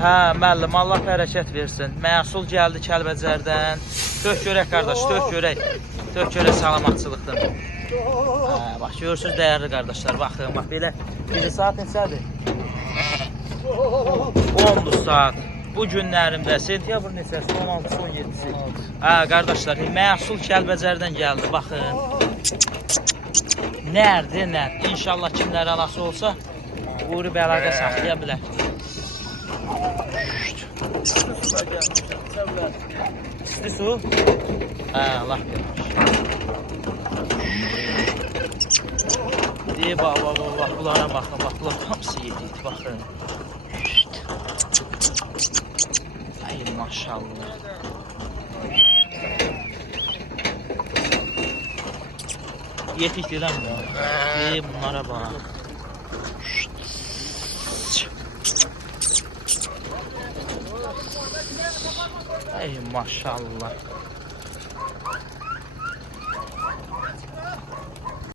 Hə, müəllim, Allah bərəkət versin. Məhsul gəldi Kəlbəcərdən. Tök görək qardaş, tök görək. Tök görək salamatçılıqdan. Hə, bax, görürsünüz dəyərli qardaşlar. Baxın, bax, belə. Bir saat neçədir? 10 saat. Bu günlərimdə, sentyabr neçəsi? 16-sı, 17-si. Hə, qardaşlar, məhsul Kəlbəcərdən gəldi. Baxın. Nərdir, nər? İnşallah kimlər alası olsa, uğru bəlaqə saxlaya bilər. İsti su? Hə, Allah vermiş. Deyib, bax, bunlara baxın, bax, bunlar hamısı yedik, baxın. Ay, maşallah. Yetik deyiləm bu. Deyib, bunlara bax. Ay, maşallah.